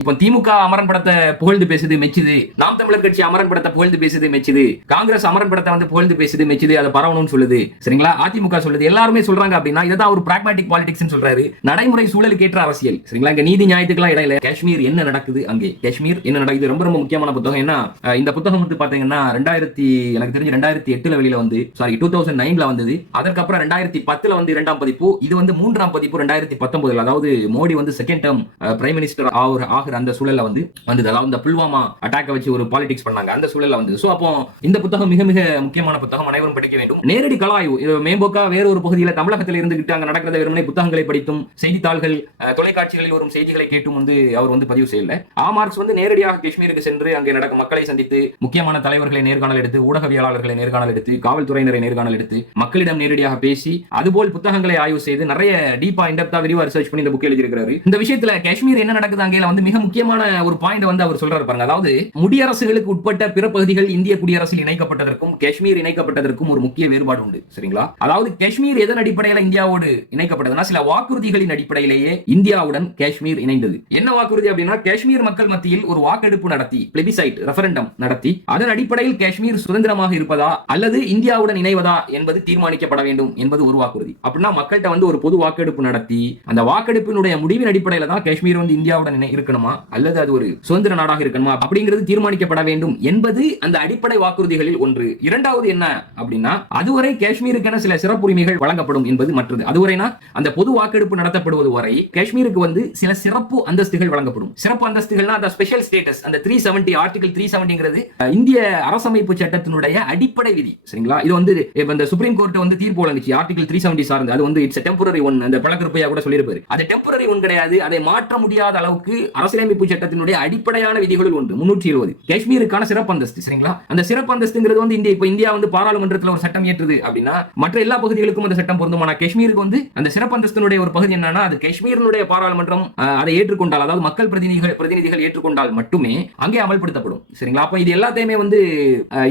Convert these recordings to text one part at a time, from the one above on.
இப்போ திமுக அமரன் படத்தை புகழ்ந்து பேசுது மெச்சுது. நாம் தமிழர் கட்சி அமரன் படத்தை புகழ்ந்து பேசுது மெச்சுது. காங்கிரஸ் அமரன் படத்தை வந்து புகழ்ந்து பேசுது மெச்சுது. அதை பரவணும்னு சொல்லுது. சரிங்களா? அதிமுக சொல்லுது. எல்லாருமே சொல்றாங்க அப்படின்னா இதுதான் ஒரு பிராக்மேட்டிக் பாலிடிக்ஸ் சொல்றாரு. நடைமுறை சூழலுக்கு ஏற்ற அரசியல். சரிங்களா? இங்க நீதி நியாயத்துக்குலாம் இடையில காஷ்மீர் என்ன நடக்குது அங்கே? காஷ்மீர் என்ன நடக்குது? ரொம்ப ரொம்ப முக்கியமான புத்தகம். ஏன்னா இந்த புத்தகம் வந்து பாத்தீங்கன்னா ரெண்டாயிரத்தி எனக்கு தெரிஞ்சு ரெண்டாயிரத்தி எட்டுல வெளியில வந்து சாரி டூ தௌசண்ட் நைன்ல வந்தது. அதுக்கப்புறம் ரெண்டாயிரத்தி பத்துல வந்து இரண்டாம் பதிப்பு இது வந்து மூன்றாம் பதிப்பு ரெண்டாயிரத்தி பத்தொன்பதுல. அதாவது மோடி வந்து செகண்ட் டேர்ம் பிரைம் மினிஸ்டர் ஆகிற ஆகிற அந்த சூழல்ல வந்து வந்தது. அதாவது இந்த புல்வாமா அட்டாக்கை வச்சு ஒரு பாலிடிக்ஸ் பண்ணாங்க. அந்த சூழல்ல வந்து சோ அப்போ இந்த புத்தகம் மிக மிக முக்கியமான புத்தகம். அனைவரும் படிக்க வேண்டும். நேரடி கலாய்வு. மேம்போக்கா வேற ஒரு பகுதியில தமிழகத்தில் இருந்துகிட்டு அங்க நடக்கிறத வெறுமனே புத்தகங்களை படித்தும் செய்தித்தாள்கள் தொலைக்காட்சிகளில் வரும் செய்திகளை கேட்டும் வந்து அவர் வந்து பதிவு செய்யல. ஆமார்க்ஸ் வந்து நேரடியாக காஷ்மீருக்கு சென்று அங்கே நடக்கும் மக்களை சந்தித்து முக்கியமான தலைவர்களை நேர்காணல் எடுத்து ஊடகவியலாளர்களை நேர்காணல் எடுத்து காவல்துறையினரை நேர்காணல் எடுத்து மக்களிடம் நேரடியாக பேசி அதுபோல் புத்தகங்களை ஆய்வு செய்து நிறைய டீப்பா இன்டெப்தா விரிவா ரிசர்ச் பண்ணி இந்த புக் எழுதியிருக்கிறாரு. இந்த விஷயத்துல காஷ்மீர் என்ன நடக்குது அங்கே வந்து மிக முக்கியமான ஒரு பாயிண்ட் வந்து அவர் சொல்றாரு பாருங்க. அதாவது முடியரசுகளுக்கு உட்பட்ட பிற பகுதிகள் இந்திய குடியரசில் இணைக்கப்பட்டதற்கும் காஷ்மீர் இணைக்கப்பட்டதற்கும் ஒரு முக்கிய வேறுபாடு உண்டு. சரிங்களா? அதாவது காஷ்மீர் எதன் அடிப்படையில் இந்தியாவோடு இணைக்கப்பட்டதுன்னா சில வாக்குறுதிகளின் அடிப்படையிலேயே இந்தியாவுடன் காஷ்மீர் இணைந்தது. என்ன வாக்குறுதி அப்படின்னா காஷ்மீர் மக்கள் மத்தியில் ஒரு வாக்கெடுப்பு நடத்தி பிளெபிசைட் ரெஃபரண்டம் நடத்தி அதன் அடிப்படையில் காஷ்மீர் சுதந்திரமாக இருப்பதா அல்லது இந்தியாவுடன் இணைவதா என்பது தீர்மானிக்கப்பட வேண்டும் என்பது ஒரு வாக்குறுதி. அப்படின்னா மக்கள்கிட்ட வந்து ஒரு பொது வாக்கெடுப்பு நடத்தி அந்த வாக்கெடுப்பினுடைய முடிவின் அடிப்படையில தான் காஷ்மீர் வந்து இந்தியாவுடன் இருக்கணுமா? இருக்கணுமா அல்லது அது ஒரு சுதந்திர நாடாக இருக்கணுமா? அப்படிங்கிறது தீர்மானிக்கப்பட வேண்டும் என்பது அந்த அடிப்படை வாக்குறுதிகளில் ஒன்று. இரண்டாவது என்ன அப்படின்னா அதுவரை காஷ்மீருக்கென சில சிறப்புரிமைகள் வழங்கப்படும் என்பது மற்றது. அதுவரைனா அந்த பொது வாக்கெடுப்பு நடத்தப்படுவது வரை காஷ்மீருக்கு வந்து சில சிறப்பு அந்தஸ்துகள் வழங்கப்படும். சிறப்பு அந்தஸ்துகள்னா அந்த ஸ்பெஷல் ஸ்டேட்டஸ் அந்த த்ரீ செவன்டி ஆர்டிகல் த்ரீ செவன்டிங்கிறது இந்திய அரசமைப்பு சட்டத்தினுடைய அடிப்படை விதி. சரிங்களா? இது வந்து இந்த சுப்ரீம் கோர்ட் வந்து தீர்ப்பு வழங்குச்சு ஆர்டிகல் த்ரீ செவன்டி சார்ந்து. அது வந்து இட்ஸ் டெம்பரரி ஒன் அந்த பழக்கருப்பையா கூட சொல்லியிருப்பாரு. அது டெம்பரரி ஒன் கிடையாது. அதை மாற்ற முடியாத அளவுக்கு அரசியல் அரசியலமைப்பு சட்டத்தினுடைய அடிப்படையான விதிகளில் ஒன்று முன்னூற்றி இருபது காஷ்மீருக்கான சிறப்பு அந்தஸ்து சரிங்களா? அந்த சிறப்பு அந்தஸ்துங்கிறது வந்து இந்தியா இப்ப இந்தியா வந்து பாராளுமன்றத்தில் ஒரு சட்டம் ஏற்றுது அப்படின்னா மற்ற எல்லா பகுதிகளுக்கும் அந்த சட்டம் பொருந்துமானா காஷ்மீருக்கு வந்து அந்த சிறப்பு அந்தஸ்தினுடைய ஒரு பகுதி என்னன்னா அது காஷ்மீரினுடைய பாராளுமன்றம் அதை ஏற்றுக்கொண்டால் அதாவது மக்கள் பிரதிநிதிகள் பிரதிநிதிகள் ஏற்றுக்கொண்டால் மட்டுமே அங்கே அமல்படுத்தப்படும் சரிங்களா? அப்ப இது எல்லாத்தையுமே வந்து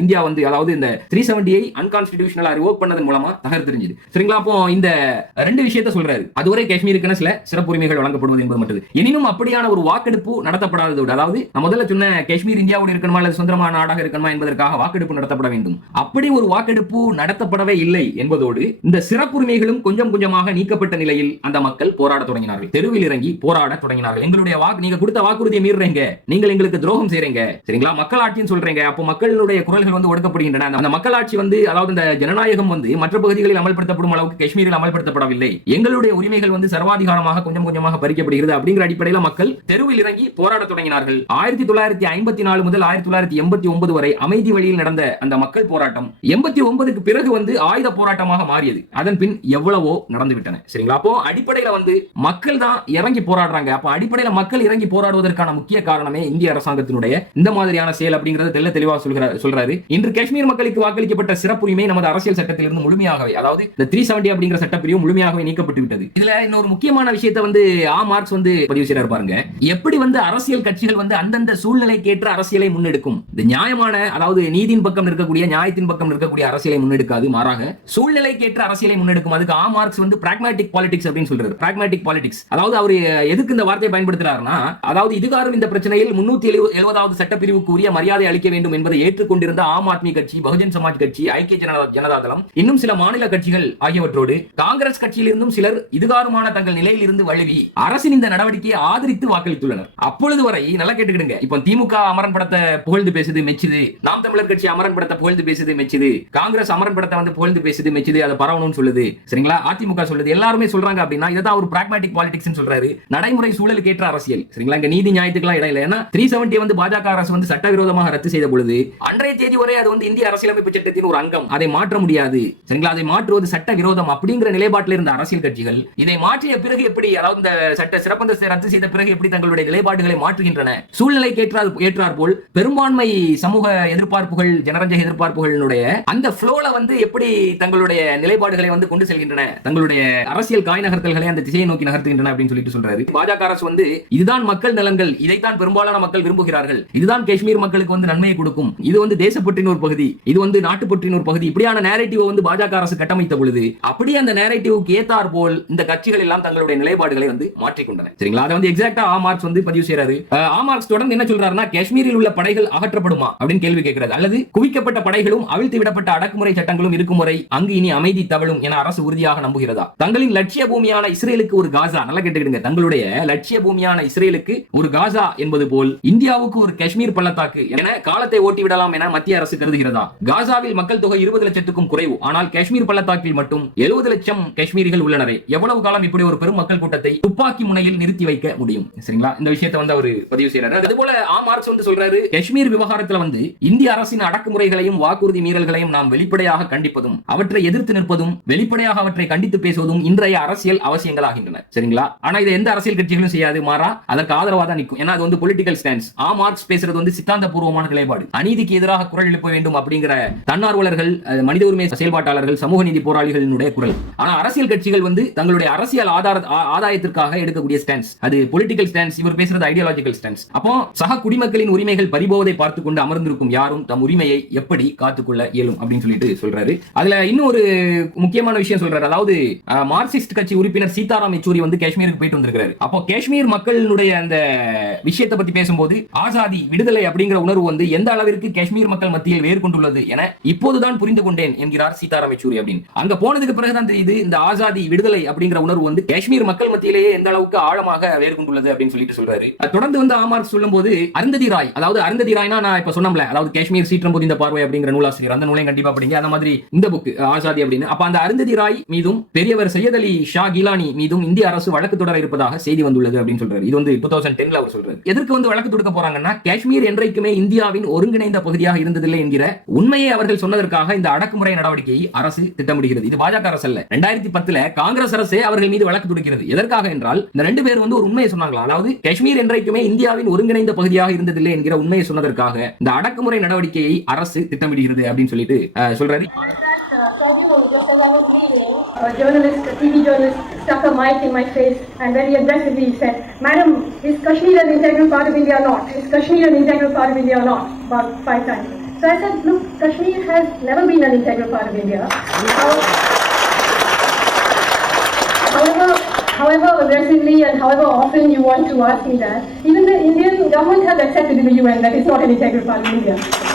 இந்தியா வந்து அதாவது இந்த த்ரீ செவன்டியை அன்கான்ஸ்டிடியூஷனலா ரிவோக் பண்ணதன் மூலமா தகர்த்தெறிஞ்சது சரிங்களா? அப்போ இந்த ரெண்டு விஷயத்த சொல்றாரு. அதுவரை காஷ்மீருக்கான சில சிறப்புரிமைகள் வழங்கப்படுவது என்பது மட்டும். எனினும் அப்படியான ஒரு வாக்கெடுப்பு நடத்தப்படாததோடு அதாவது நான் முதல்ல சொன்ன காஷ்மீர் இந்தியாவோடு இருக்கணுமா அல்லது சுதந்திரமான நாடாக இருக்கணுமா என்பதற்காக வாக்கெடுப்பு நடத்தப்பட வேண்டும். அப்படி ஒரு வாக்கெடுப்பு நடத்தப்படவே இல்லை என்பதோடு இந்த சிறப்புரிமைகளும் கொஞ்சம் கொஞ்சமாக நீக்கப்பட்ட நிலையில் அந்த மக்கள் போராட தொடங்கினார்கள். தெருவில் இறங்கி போராட தொடங்கினார்கள். எங்களுடைய வாக்கு நீங்க கொடுத்த வாக்குறுதியை மீறுறீங்க நீங்கள் எங்களுக்கு துரோகம் செய்றீங்க. சரிங்களா? மக்களாட்சின்னு சொல்றீங்க. அப்போ மக்களுடைய குரல்கள் வந்து ஒடுக்கப்படுகின்றன. அந்த- அந்த மக்களாட்சி வந்து அதாவது இந்த ஜனநாயகம் வந்து மற்ற பகுதிகளில் அமல்படுத்தப்படும் அளவுக்கு காஷ்மீரில் அமல்படுத்தப்படவில்லை. எங்களுடைய உரிமைகள் வந்து சர்வாதிகாரமாக கொஞ்சம் கொஞ்சமாக பறிக்கப்படுகிறது அப்படிங்கிற அடிப்படையில் மக்கள் தெருவில் இறங்கி போராட தொடங்கினார்கள். ஆயிரத்தி தொள்ளாயிரத்தி ஐம்பத்தி நாலு முதல் ஆயிரத்தி தொள்ளாயிரத்தி எண்பத்தி ஒன்பது வரை அமைதி வழியில் நடந்த அந்த மக்கள் போராட்டம் எண்பத்தி ஒன்பதுக்கு பிறகு வந்து ஆயுத போராட்டமாக மாறியது. அதன் பின் எவ்வளவோ நடந்து விட்டன. சரிங்களா? அப்போ அடிப்படையில வந்து மக்கள் தான் இறங்கி போராடுறாங்க. அப்ப அடிப்படையில மக்கள் இறங்கி போராடுவதற்கான முக்கிய காரணமே இந்திய அரசாங்கத்தினுடைய இந்த மாதிரியான செயல் அப்படிங்கறது தெல்ல தெளிவாக சொல்கிறார் சொல்றாரு. இன்று காஷ்மீர் மக்களுக்கு வாக்களிக்கப்பட்ட சிறப்புரிமை நமது அரசியல் சட்டத்திலிருந்து முழுமையாகவே அதாவது இந்த த்ரீ செவன்டி அப்படிங்கிற சட்டப்பிரிவு முழுமையாகவே நீக்கப்பட்டு விட்டது. இதுல இன்னொரு முக்கியமான விஷயத்தை வந்து ஆ மார்க்ஸ் வந்து பதிவு செய்யறாரு பாருங்க. எப்படி வந்து அரசியல் கட்சிகள் வந்து அந்தந்த சூழ்நிலைக்கு ஏற்ற அரசியலை முன்னெடுக்கும். இந்த நியாயமான அதாவது நீதியின் பக்கம் இருக்கக்கூடிய நியாயத்தின் பக்கம் இருக்கக்கூடிய அரசியலை முன்னெடுக்காது மாறாக சூழ்நிலைக்கு ஏற்ற அரசியலை முன்னெடுக்கும். அதுக்கு ஆ மார்க்ஸ் வந்து பிராக்மேட்டிக் பாலிடிக்ஸ் அப்படின்னு சொல்றாரு பிராக்மேட்டிக் பாலிடிக்ஸ் அதாவது அவர் எதுக்கு இந்த வார்த்தையை பயன்படுத்துறாருன்னா அதாவது இதுகாரும் இந்த பிரச்சனையில் முன்னூத்தி எழுபதாவது சட்டப்பிரிவுக்கு உரிய மரியாதை அளிக்க வேண்டும் என்பதை ஏற்றுக்கொண்டிருந்த ஆம் ஆத்மி கட்சி பகுஜன் சமாஜ் கட்சி ஐக்கிய ஜனதா ஜனதா தளம் இன்னும் சில மாநில கட்சிகள் ஆகியவற்றோடு காங்கிரஸ் கட்சியிலிருந்தும் சிலர் இதுகாருமான தங்கள் நிலையில் இருந்து வழுவி அரசின் இந்த நடவடிக்கையை ஆதரித்து வாக்களித்துள்ளனர். அப்பொழுது வரை நல்லா கேட்டுக்கிடுங்க. இப்போ திமுக அமரன் படத்தை புகழ்ந்து பேசுது மெச்சுது. நாம் தமிழர் கட்சி அமரன் படத்தை புகழ்ந்து பேசுது மெச்சுது. காங்கிரஸ் அமரன் படத்தை வந்து புகழ்ந்து பேசுது மெச்சுது. அதை பரவணும்னு சொல்லுது. சரிங்களா? அதிமுக சொல்லுது. எல்லாருமே சொல்றாங்க அப்படின்னா இதான் ஒரு பிராக்மேட்டிக் பாலிடிக்ஸ் சொல்றாரு. நடைமுறை சூழலுக்கு ஏற்ற அரசியல். சரிங்களா? இங்க நீதி நியாயத்துக்குலாம் இடையில ஏன்னா த்ரீ செவன்டி வந்து பாஜக அரசு வந்து சட்டவிரோதமாக ரத்து செய்த பொழுது அன்றைய தேதி வரை அது வந்து இந்திய அரசியலமைப்பு சட்டத்தின் ஒரு அங்கம். அதை மாற்ற முடியாது. சரிங்களா? அதை மாற்றுவது சட்ட விரோதம் அப்படிங்கிற நிலைப்பாட்டில் இருந்த அரசியல் கட்சிகள் இதை மாற்றிய பிறகு எப்படி அதாவது இந்த சட்ட சிறப்பந்த ரத்து செய்த பிறகு எப்படி தங்களுடைய நிலைப்பாடுகளை மாற்றுகின்றன. சூழ்நிலை ஏற்றார் ஏற்றார் போல் பெரும்பான்மை சமூக எதிர்பார்ப்புகள் ஜனரஞ்சக எதிர்பார்ப்புகளினுடைய அந்த ஃப்ளோல வந்து எப்படி தங்களுடைய நிலைப்பாடுகளை வந்து கொண்டு செல்கின்றன? தங்களுடைய அரசியல் காய் நகர்த்தல்களை அந்த திசையை நோக்கி நகர்த்துகின்றன அப்படின்னு சொல்லிட்டு சொல்றாரு. பாஜக அரசு வந்து இதுதான் மக்கள் நலன்கள் இதைத்தான் பெரும்பாலான மக்கள் விரும்புகிறார்கள். இதுதான் காஷ்மீர் மக்களுக்கு வந்து நன்மையை கொடுக்கும். இது வந்து தேசப்பற்றின் ஒரு பகுதி இது வந்து நாட்டுப்பற்றின் ஒரு பகுதி. இப்படியான நேரட்டிவ் வந்து பாஜக அரசு கட்டமைத்த பொழுது அப்படியே அந்த நேரடிவுக்கு ஏத்தார் போல் இந்த கட்சிகள் எல்லாம் தங்களுடைய நிலைப்பாடுகளை வந்து மாற்றிக்கொண்டன சரிங்களா? அதை வந்து எக்ஸாக்டா ஆ மார்க்ஸ் வந்து வந்து பதிவு செய்யறாரு ஆமார்க்ஸ் தொடர்ந்து என்ன சொல்றாருன்னா காஷ்மீரில் உள்ள படைகள் அகற்றப்படுமா? அப்படின்னு கேள்வி கேட்கிறது அல்லது குவிக்கப்பட்ட படைகளும் அவிழ்த்து விடப்பட்ட அடக்குமுறை சட்டங்களும் இருக்கும் வரை அங்கு இனி அமைதி தவழும் என அரசு உறுதியாக நம்புகிறதா? தங்களின் லட்சிய பூமியான இஸ்ரேலுக்கு ஒரு காசா நல்லா கேட்டுக்கிடுங்க. தங்களுடைய லட்சிய பூமியான இஸ்ரேலுக்கு ஒரு காசா என்பது போல் இந்தியாவுக்கு ஒரு காஷ்மீர் பள்ளத்தாக்கு என காலத்தை ஓட்டி விடலாம் என மத்திய அரசு கருதுகிறதா? காசாவில் மக்கள் தொகை இருபது லட்சத்துக்கும் குறைவு. ஆனால் காஷ்மீர் பள்ளத்தாக்கில் மட்டும் எழுபது லட்சம் காஷ்மீரிகள் உள்ளனரே எவ்வளவு காலம் இப்படி ஒரு பெரும் மக்கள் கூட்டத்தை துப்பாக்கி முனையில் நிறுத்தி வைக்க முடியும்? சரிங்களா? இந்த விஷயத்தை வந்து அவர் பதிவு செய்யறாரு அது போல ஆ மார்க்ஸ் வந்து சொல்றாரு காஷ்மீர் விவகாரத்துல வந்து இந்திய அரசின் அடக்குமுறைகளையும் வாக்குறுதி மீறல்களையும் நாம் வெளிப்படையாக கண்டிப்பதும் அவற்றை எதிர்த்து நிற்பதும் வெளிப்படையாக அவற்றை கண்டித்து பேசுவதும் இன்றைய அரசியல் அவசியங்களாகின்றன சரிங்களா? ஆனா இதை எந்த அரசியல் கட்சிகளும் செய்யாது மாறா அதற்கு ஆதரவா தான் நிற்கும். ஏன்னா அது வந்து பொலிட்டிக்கல் ஸ்டான்ஸ் ஆ மார்க்ஸ் பேசுறது வந்து சித்தாந்த பூர்வமான நிலைப்பாடு. அநீதிக்கு எதிராக குரல் எழுப்ப வேண்டும் அப்படிங்கிற தன்னார்வலர்கள் மனித உரிமை செயல்பாட்டாளர்கள் சமூக நீதி போராளிகளினுடைய குரல். ஆனா அரசியல் கட்சிகள் வந்து தங்களுடைய அரசியல் ஆதார ஆதாயத்திற்காக எடுக்கக்கூடிய ஸ்டான்ஸ் அது பொலிட்டிக்கல் ஸ்டான்ஸ் இவர் பேசுறது ஐடியாலஜிக்கல் ஸ்டன்ஸ் அப்போ சக குடிமக்களின் உரிமைகள் பறிபோவதை பார்த்து கொண்டு அமர்ந்திருக்கும் யாரும் தம் உரிமையை எப்படி காத்துக்கொள்ள இயலும் அப்படின்னு சொல்லிட்டு சொல்றாரு. அதுல இன்னும் ஒரு முக்கியமான விஷயம் சொல்றாரு. அதாவது மார்க்சிஸ்ட் கட்சி உறுப்பினர் சீதாராம் யெச்சூரி வந்து காஷ்மீருக்கு போயிட்டு வந்திருக்காரு அப்போ காஷ்மீர் மக்களுடைய அந்த விஷயத்தை பத்தி பேசும்போது ஆசாதி விடுதலை அப்படிங்கிற உணர்வு வந்து எந்த அளவிற்கு காஷ்மீர் மக்கள் மத்தியில் வேர் கொண்டுள்ளது என இப்போதுதான் புரிந்து கொண்டேன் என்கிறார் சீதாராம் யெச்சூரி அப்படின்னு. அங்க போனதுக்கு பிறகுதான் தெரியுது இந்த ஆசாதி விடுதலை அப்படிங்கிற உணர்வு வந்து காஷ்மீர் மக்கள் மத்தியிலேயே எந்த அளவுக்கு ஆழமாக வேர் கொண்டுள்ளது அப்படின்னு சொல்லிட்டு சொல்றாரு. சொல்றாரு தொடர்ந்து வந்து ஆமார்க் சொல்லும்போது அருந்ததி ராய் அதாவது அருந்ததி ராய்னா நான் இப்ப சொன்னோம்ல அதாவது காஷ்மீர் சீற்றம் போது இந்த பார்வை அப்படிங்கிற நூலாசிரியர் அந்த நூலையும் கண்டிப்பா படிங்க. அந்த மாதிரி இந்த புக் ஆசாதி அப்படின்னு. அப்ப அந்த அருந்ததி ராய் மீதும் பெரியவர் சையத் அலி ஷா கிலானி மீதும் இந்திய அரசு வழக்கு தொடர இருப்பதாக செய்தி வந்துள்ளது அப்படின்னு சொல்றாரு. இது வந்து டூ தௌசண்ட் டென்ல அவர் சொல்றாரு. எதற்கு வந்து வழக்கு தொடுக்க போறாங்கன்னா காஷ்மீர் என்றைக்குமே இந்தியாவின் ஒருங்கிணைந்த பகுதியாக இருந்ததில்லை என்கிற உண்மையை அவர்கள் சொன்னதற்காக இந்த அடக்குமுறை நடவடிக்கையை அரசு திட்டமிடுகிறது. இது பாஜக அரசு அல்ல. ரெண்டாயிரத்தி பத்துல காங்கிரஸ் அரசே அவர்கள் மீது வழக்கு தொடுக்கிறது. எதற்காக என்றால் இந்த ரெண்டு பேர் வந்து ஒரு உண்மையை சொன்னாங்களா? அதாவது காஷ்மீர் என்றைக்குமே இந்தியாவின் ஒருங்கிணைந்த பகுதியாக இருந்ததில்லை என்கிற உண்மையை சொன்னதற்காக இந்த அடக்குமுறை நடவடிக்கையை அரசு திட்டமிடுகிறது அப்படின்னு சொல்லிட்டு சொல்றாரு a journalist, a TV journalist, stuck a mic in my face and very aggressively said, Madam, is Kashmir an integral part of India or not? Is Kashmir an integral part of India or not? About five times. So I said, look, Kashmir has never been an integral part of India. However aggressively and however often you want to ask me that, even the Indian government has accepted in the UN that it's not an integral part of India.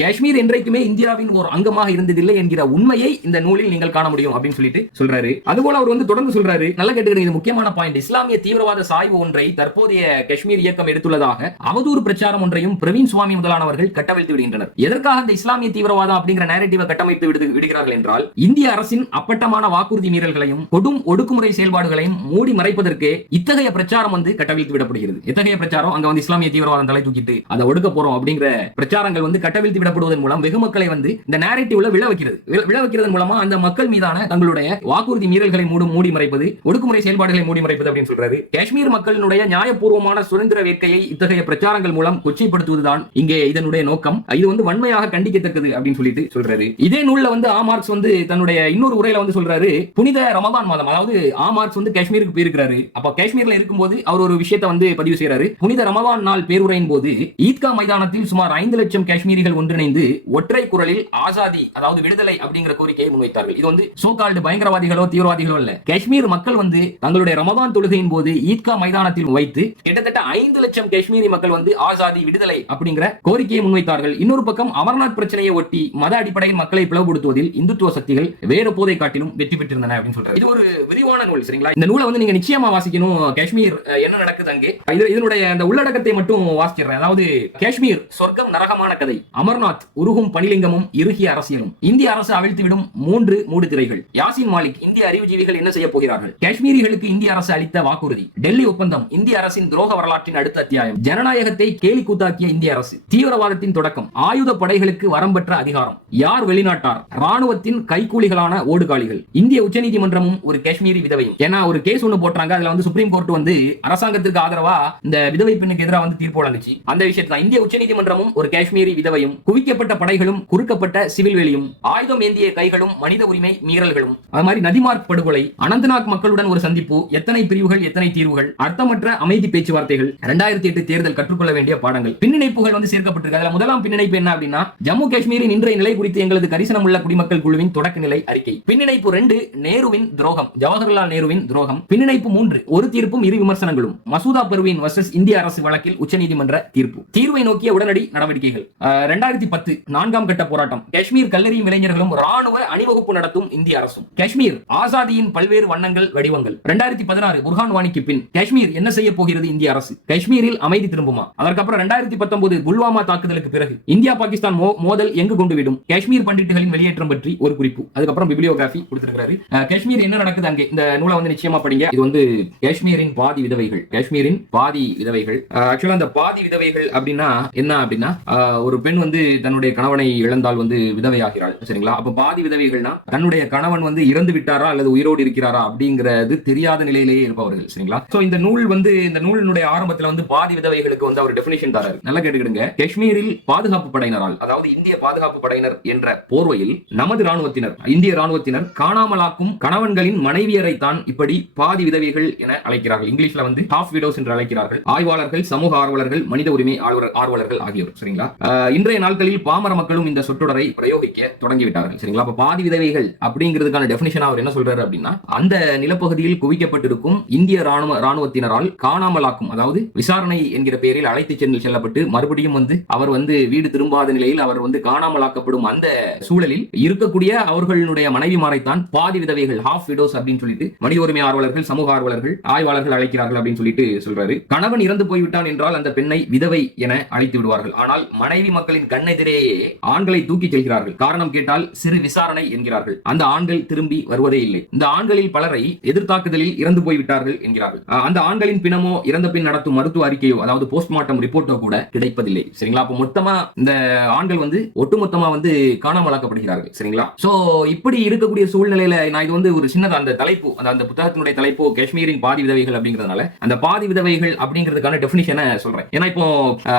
Kashmir என்றைக்குமே இந்தியாவின் ஒரு அங்கமாக இருந்ததில்லை என்கிற உண்மையை இந்த நூலில் நீங்கள் காண முடியும் அப்படின்னு சொல்லிட்டு சொல்றாரு. அதுபோல அவர் வந்து தொடர்ந்து சொல்றாரு நல்ல கேட்டுக்கிறது இது முக்கியமான பாயிண்ட் இஸ்லாமிய தீவிரவாத சாய்வு ஒன்றை தற்போதைய காஷ்மீர் இயக்கம் எடுத்துள்ளதாக அவதூறு பிரச்சாரம் ஒன்றையும் பிரவீன் சுவாமி முதலானவர்கள் கட்டவிழ்த்து விடுகின்றனர். எதற்காக இந்த இஸ்லாமிய தீவிரவாதம் அப்படிங்கிற நேரட்டிவை கட்டமைத்து விடு விடுகிறார்கள் என்றால் இந்திய அரசின் அப்பட்டமான வாக்குறுதி மீறல்களையும் கொடும் ஒடுக்குமுறை செயல்பாடுகளையும் மூடி மறைப்பதற்கு இத்தகைய பிரச்சாரம் வந்து கட்டவிழ்த்து விடப்படுகிறது. இத்தகைய பிரச்சாரம்? அங்க வந்து இஸ்லாமிய தீவிரவாதம் தலை தூக்கிட்டு அதை ஒடுக்க போறோம் அப்படிங்கிற பிரச்சாரங்கள் வந்து வந்து கட்டவிழ்த்து விடப்படுவதன் மூலம் வெகு மக்களை வந்து இந்த நேரட்டிவ்ல விழ வைக்கிறது. விழ- வைக்கிறதன் மூலமா அந்த மக்கள் மீதான தங்களுடைய வாக்குறுதி மீறல்களை மூடும் மூடி மறைப்பது ஒடுக்குமுறை செயல்பாடுகளை மூடி மறைப்பது அப்படின்னு சொல்றாரு. காஷ்மீர் மக்களினுடைய நியாயபூர்வமான சுதந்திர வேட்கையை இத்தகைய பிரச்சாரங்கள் மூலம் கொச்சைப்படுத்துவதுதான் இங்கே இதனுடைய நோக்கம். இது வந்து வன்மையாக கண்டிக்கத்தக்கது அப்படின்னு சொல்லிட்டு சொல்றாரு. இதே நூல்ல வந்து ஆமார்க்ஸ் வந்து தன்னுடைய இன்னொரு உரையில வந்து சொல்றாரு புனித ரமதான் மாதம். அதாவது ஆமார்க்ஸ் வந்து காஷ்மீருக்கு போயிருக்கிறாரு. அப்ப காஷ்மீர்ல இருக்கும்போது அவர் ஒரு விஷயத்தை வந்து பதிவு செய்யறாரு புனித ரமதான் நாள் பேருரையின் போது ஈத்கா மைதானத்தில் சுமார் ஐந்து லட்சம் காஷ்மீரிகள் ஒன்றிணைந்து ஒற்றை குரலில் ஆசாதி அதாவது விடுதலை அப்படிங்கிற கோரிக்கையை முன்வைத்தார்கள். இது வந்து சோகால்டு பயங்கரவாதிகளோ தீவிரவாதிகளோ இல்ல காஷ்மீர் மக்கள் வந்து தங்களுடைய ரமதான் தொழுகையின் போது ஈத்கா மைதானத்தில் வைத்து கிட்டத்தட்ட ஐந்து லட்சம் காஷ்மீரி மக்கள் வந்து ஆசாதி விடுதலை அப்படிங்கிற கோரிக்கையை முன்வைத்தார்கள். இன்னொரு பக்கம் அமர்நாத் பிரச்சனையை ஒட்டி மத அடிப்படையில் மக்களை பிளவுபடுத்துவதில் இந்துத்துவ சக்திகள் வேறு போதை காட்டிலும் வெற்றி பெற்றிருந்தன அப்படின்னு சொல்றாரு. இது ஒரு விரிவான நூல் சரிங்களா? இந்த நூலை வந்து நீங்க நிச்சயமா வாசிக்கணும். காஷ்மீர் என்ன நடக்குது அங்கே? இதனுடைய அந்த உள்ளடக்கத்தை மட்டும் வாசிக்கிறேன் அதாவது காஷ்மீர் சொர்க்கம் நரகமான கதை. கதை அமர்நாத் உருகும் பனிலிங்கமும் இறுகிய அரசியலும். இந்திய அரசு அவிழ்த்துவிடும் மூன்று மூடு திரைகள் யாசின் மாலிக் இந்திய அறிவுஜீவிகள் என்ன செய்ய போகிறார்கள்? காஷ்மீரிகளுக்கு இந்திய அரசு அளித்த வாக்குறுதி. டெல்லி ஒப்பந்தம் இந்திய அரசின் துரோக வரலாற்றின் அடுத்த அத்தியாயம். ஜனநாயகத்தை கேலி கூத்தாக்கிய இந்திய அரசு. தீவிரவாதத்தின் தொடக்கம் ஆயுத படைகளுக்கு வரம்பற்ற அதிகாரம். யார் வெளிநாட்டார்? ராணுவத்தின் கைகூலிகளான ஓடுகாலிகள். இந்திய உச்சநீதிமன்றமும் ஒரு காஷ்மீரி விதவையும். ஏன்னா ஒரு கேஸ் ஒண்ணு போட்டாங்க அதுல வந்து சுப்ரீம் கோர்ட் வந்து அரசாங்கத்திற்கு ஆதரவா இந்த விதவை பெண்ணுக்கு எதிராக வந்து தீர்ப்பு வழங்குச்சு. அந்த விஷயத்தை இந்திய உச்சநீதிமன்றமும் ஒரு காஷ்மீரி விதவையும் குவிக்கப்பட்ட படைகளும் குறுக்கப்பட்ட சிவில் வேலியும் ஆயுதம் ஏந்திய கைகளும் மனித உரிமை மீறல்களும். அது மாதிரி நதிமார்க் படுகொலை அனந்தநாக் மக்களுடன் ஒரு சந்திப்பு எத்தனை பிரிவுகள் எத்தனை தீர்வுகள் அர்த்தமற்ற அமைதி பேச்சுவார்த்தைகள் இரண்டாயிரத்தி எட்டு தேர்தல் கற்றுக்கொள்ள வேண்டிய பாடங்கள். பின்னிணைப்புகள் வந்து சேர்க்கப்பட்டிருக்கு. அதுல முதலாம் பின்னிணைப்பு என்ன அப்படின்னா ஜம்மு காஷ்மீரின் இன்றைய நிலை குறித்து எங்களது கரிசனம் உள்ள குடிமக்கள் குழுவின் தொடக்க நிலை அறிக்கை. பின்னிணைப்பு ரெண்டு நேருவின் துரோகம் ஜவஹர்லால் நேருவின் துரோகம். பின்னிணைப்பு மூன்று ஒரு தீர்ப்பும் இரு விமர்சனங்களும். மசூதா பருவின் வர்சஸ் இந்திய அரசு வழக்கில் உச்சநீதிமன்ற தீர்ப்பு. தீர்வை நோக்கிய உடனடி நடவடிக்கைகள். ரெண்டாயிரத்தி பத்து நான்காம் கட்ட போராட்டம். காஷ்மீர் கல்லறியும் இளைஞர்களும் ராணுவ அணிவகுப்பு நடத்தும் இந்திய அரசும். காஷ்மீர் ஆசாதியின் பல்வேறு வண்ணங்கள் வடிவங்கள். இரண்டாயிரத்தி பதினாறு புர்ஹான் வாணிக்கு பின் காஷ்மீர் என்ன செய்ய போகிறது இந்திய அரசு? காஷ்மீரில் அமைதி திரும்புமா? அதற்கப்புறம் ரெண்டாயிரத்தி பத்தொன்பது புல்வாமா தாக்குதலுக்கு பிறகு இந்தியா பாகிஸ்தான் மோ- மோதல் எங்கு கொண்டு விடும்? காஷ்மீர் பண்டிட்டுகளின் வெளியேற்றம் பற்றி ஒரு குறிப்பு. அதுக்கப்புறம் பிபிலியோகிராஃபி கொடுத்திருக்காரு காஷ்மீர் என்ன நடக்குது அங்கே? இந்த நூலை வந்து நிச்சயமா படிங்க. இது வந்து காஷ்மீரின் பாதி விதவைகள். காஷ்மீரின் பாதி விதவைகள். ஆக்சுவலா அந்த பாதி விதவைகள் அப்படின்னா என்ன அப்படின்னா ஒரு ஒரு பெண் வந்து தன்னுடைய கணவனை இழந்தால் வந்து விதவையாகிறாள். சரிங்களா? அப்ப பாதி விதவைகள்னா தன்னுடைய கணவன் வந்து இறந்து விட்டாரா அல்லது உயிரோடு இருக்கிறாரா அப்படிங்கிறது தெரியாத நிலையிலேயே இருப்பவர்கள். சரிங்களா? சோ இந்த நூல் வந்து இந்த நூலினுடைய ஆரம்பத்துல வந்து பாதி விதவைகளுக்கு வந்து அவர் டெபினிஷன் தராரு. நல்லா கேட்டுக்கிடுங்க. காஷ்மீரில் பாதுகாப்பு படையினரால் அதாவது இந்திய பாதுகாப்பு படையினர் என்ற போர்வையில் நமது ராணுவத்தினர் இந்திய ராணுவத்தினர் காணாமலாக்கும் கணவன்களின் மனைவியரை தான் இப்படி பாதி விதவைகள் என அழைக்கிறார்கள். இங்கிலீஷ்ல வந்து ஹாஃப் விடோஸ் என்று அழைக்கிறார்கள். ஆய்வாளர்கள் சமூக ஆர்வலர்கள் மனித உரிமை ஆர்வலர்கள் ஆகியோர். சரிங்களா? இன்றைய நாட்களில் பாமர மக்களும் இந்த சொற்றொடரை பிரயோகிக்க தொடங்கிவிட்டார்கள். சரிங்களா? அப்ப பாதி விதவைகள் அப்படிங்கிறதுக்கான டெபினிஷன் அவர் என்ன சொல்றாரு அப்படின்னா அந்த நிலப்பகுதியில் குவிக்கப்பட்டிருக்கும் இந்திய ராணுவ ராணுவத்தினரால் காணாமலாக்கும் அதாவது விசாரணை என்கிற பெயரில் அழைத்து சென்று செல்லப்பட்டு மறுபடியும் வந்து அவர் வந்து வீடு திரும்பாத நிலையில் அவர் வந்து காணாமலாக்கப்படும் அந்த சூழலில் இருக்கக்கூடிய அவர்களுடைய மனைவிமாரைத்தான் பாதி விதவைகள் ஹாஃப் விடோஸ் அப்படின்னு சொல்லிட்டு மனித உரிமை ஆர்வலர்கள் சமூக ஆர்வலர்கள் ஆய்வாளர்கள் அழைக்கிறார்கள் அப்படின்னு சொல்லிட்டு சொல்றாரு. கணவன் இறந்து போய்விட்டான் என்றால் அந்த பெண்ணை விதவை என அழைத்து விடுவார்கள். ஆனால் மனைவி மக்களின் கண்ணெதிரேயே ஆண்களை தூக்கி செல்கிறார்கள். காரணம் கேட்டால் சிறு விசாரணை என்கிறார்கள். அந்த ஆண்கள் திரும்பி வருவதே இல்லை. இந்த ஆண்களில் பலரை எதிர்த்தாக்குதலில் இறந்து போய்விட்டார்கள் என்கிறார்கள். அந்த ஆண்களின் பிணமோ இறந்த பின் நடத்தும் மருத்துவ அறிக்கையோ அதாவது போஸ்ட்மார்ட்டம் ரிப்போர்ட்டோ கூட கிடைப்பதில்லை. சரிங்களா? அப்போ மொத்தமா இந்த ஆண்கள் வந்து ஒட்டுமொத்தமா வந்து காணாமலாக்கப்படுகிறார்கள். சரிங்களா? சோ இப்படி இருக்கக்கூடிய சூழ்நிலையில நான் இது வந்து ஒரு சின்னதா அந்த தலைப்பு அந்த அந்த புத்தகத்தினுடைய தலைப்பு காஷ்மீரின் பாதி விதவைகள் அப்படிங்கிறதுனால அந்த பாதி விதவைகள் அப்படிங்கிறதுக்கான டெபினிஷனை சொல்றேன். ஏன்னா இப்போ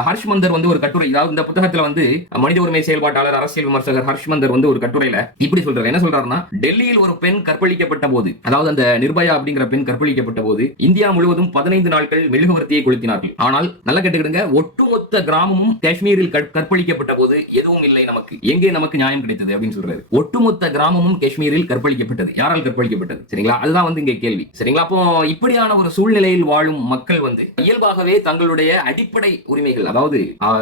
ஹர்ஷ் மந்தர் வந்து ஒரு கட்டுரை அதாவது இந்த புத்தகத்துல வந்து மனித உரிமை செயல்பாட்டாளர் அரசியல் விமர்சகர் ஹர்ஷ்மந்தர் வந்து ஒரு கட்டுரையில இப்படி சொல்றாரு. என்ன சொல்றாருன்னா டெல்லியில் ஒரு பெண் கற்பழிக்கப்பட்ட போது அதாவது அந்த நிர்பயா அப்படிங்கிற பெண் கற்பழிக்கப்பட்ட போது இந்தியா முழுவதும் பதினைந்து நாட்கள் மெழுகுவர்த்தியை கொளுத்தினார்கள். ஆனால் நல்லா கேட்டுக்கிடுங்க ஒட்டுமொத்த கிராமமும் காஷ்மீரில் கற்பழிக்கப்பட்ட போது எதுவும் இல்லை நமக்கு. எங்கே நமக்கு நியாயம் கிடைத்தது அப்படின்னு சொல்றாரு. ஒட்டுமொத்த கிராமமும் காஷ்மீரில் கற்பழிக்கப்பட்டது. யாரால் கற்பழிக்கப்பட்டது? சரிங்களா? அதுதான் வந்து இங்க கேள்வி. சரிங்களா? அப்போ இப்படியான ஒரு சூழ்நிலையில் வாழும் மக்கள் வந்து இயல்பாகவே தங்களுடைய அடிப்படை உரிமைகள் அதாவது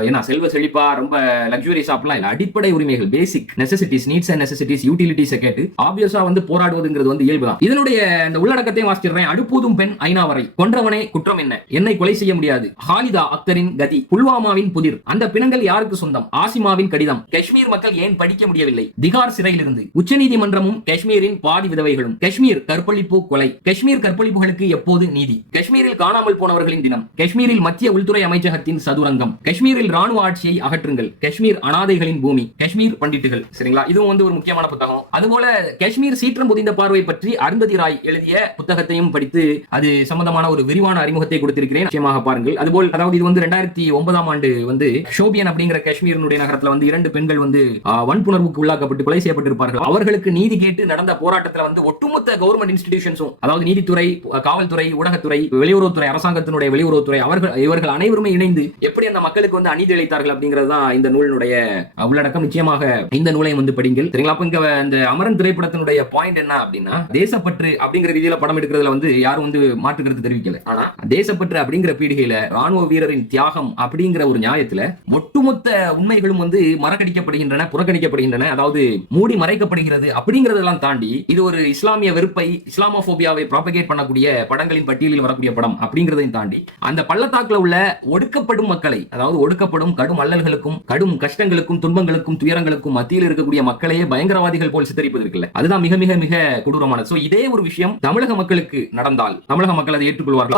என்ன செல்வ செழிப்பா ரொம்ப லக்ஸுரி ஷாப்லாம் இல்ல. அடிப்படை உரிமைகள் basic necessities needs and necessities யூட்டிலிட்டிஸை கேட்டு ஆப்வியஸா வந்து போராடுவதுங்கிறது வந்து இயல்பு தான். இதனுடைய இந்த உள்ளடக்கத்தையும் வாசிச்சிடுறேன். அடுப்பூதும் பெண் ஐநா வரை. கொன்றவனே குற்றம் என்ன? என்னை கொலை செய்ய முடியாது. ஹாலிதா அக்தரின் கதி புல்வாமாவின் புதிர். அந்த பிணங்கள் யாருக்கு சொந்தம்? ஆசிமாவின் கடிதம். காஷ்மீர் மக்கள் ஏன் படிக்க முடியவில்லை? திகார் சிறையிலிருந்து. உச்சநீதிமன்றமும் காஷ்மீரின் பாதி விதவைகளும். காஷ்மீர் கற்பழிப்பு கொலை. காஷ்மீர் கற்பழிப்புகளுக்கு எப்போது நீதி? காஷ்மீரில் காணாமல் போனவர்களின் தினம். காஷ்மீரில் மத்திய உள்துறை அமைச்சகத்தின் சதுரங்கம். காஷ்மீரில் ராணுவ ஆட்சியை அகற்ற அகற்றுங்கள். காஷ்மீர் அனாதைகளின் பூமி. காஷ்மீர் பண்டிட்டுகள் சரிங்களா? இதுவும் வந்து ஒரு முக்கியமான புத்தகம். அதுபோல காஷ்மீர் சீற்றம் புதிந்த பார்வை பற்றி அருந்ததி ராய் எழுதிய புத்தகத்தையும் படித்து அது சம்பந்தமான ஒரு விரிவான அறிமுகத்தை கொடுத்திருக்கிறேன். நிச்சயமாக பாருங்கள். அதுபோல் அதாவது இது வந்து ரெண்டாயிரத்தி ஒன்பதாம் ஆண்டு வந்து ஷோபியன் அப்படிங்கிற காஷ்மீரினுடைய நகரத்துல வந்து இரண்டு பெண்கள் வந்து வன்புணர்வுக்கு உள்ளாக்கப்பட்டு கொலை செய்யப்பட்டிருப்பார்கள். அவர்களுக்கு நீதி கேட்டு நடந்த போராட்டத்தில் வந்து ஒட்டுமொத்த கவர்மெண்ட் இன்ஸ்டிடியூஷன்ஸும் அதாவது நீதித்துறை காவல்துறை ஊடகத்துறை வெளியுறவுத்துறை அரசாங்கத்தினுடைய வெளியுறவுத்துறை அவர்கள் இவர்கள் அனைவருமே இணைந்து எப்படி அந்த மக்களுக்கு வந்து அநீதி இழைத்தார்கள் அப்படிங்கிறது தான் இந்த நூலினுடைய உள்ளடக்கம். நிச்சயமாக இந்த நூலை வந்து படிங்கள். சரிங்களா? அப்ப இங்க இந்த அமரன் திரைப்படத்தினுடைய பாயிண்ட் என்ன அப்படின்னா தேசப்பற்று அப்படிங்கிற ரீதியில படம் எடுக்கிறதுல வந்து யாரும் வந்து மாற்று தெரிவிக்கல. ஆனா தேசப்பற்று அப்படிங்கிற பீடிகையில ராணுவ வீரரின் தியாகம் அப்படிங்கிற ஒரு நியாயத்துல ஒட்டுமொத்த உண்மைகளும் வந்து மறக்கடிக்கப்படுகின்றன புறக்கணிக்கப்படுகின்றன. அதாவது மூடி மறைக்கப்படுகிறது அப்படிங்கறதெல்லாம் தாண்டி இது ஒரு இஸ்லாமிய வெறுப்பை இஸ்லாமோபோபியாவை ப்ராபகேட் பண்ணக்கூடிய படங்களின் பட்டியலில் வரக்கூடிய படம் அப்படிங்கறதையும் தாண்டி அந்த பள்ளத்தாக்குல உள்ள ஒடுக்கப்படும் மக்களை அதாவது ஒடுக்கப்படும் கடும் அல்லல்களுக்கு துன்பங்களுக்கும் கடும் கஷ்டங்களுக்கும் துன்பங்களுக்கும் துயரங்களுக்கும் மத்தியில் இருக்கக்கூடிய மக்களையே பயங்கரவாதிகள் போல் சித்தரிப்பது இருக்குல்ல அதுதான் மிக மிக மிக கொடூரமானது. சோ இதே ஒரு விஷயம் தமிழக மக்களுக்கு நடந்தால் தமிழக மக்கள் அதை ஏற்றுக்கொள்வார்கள்?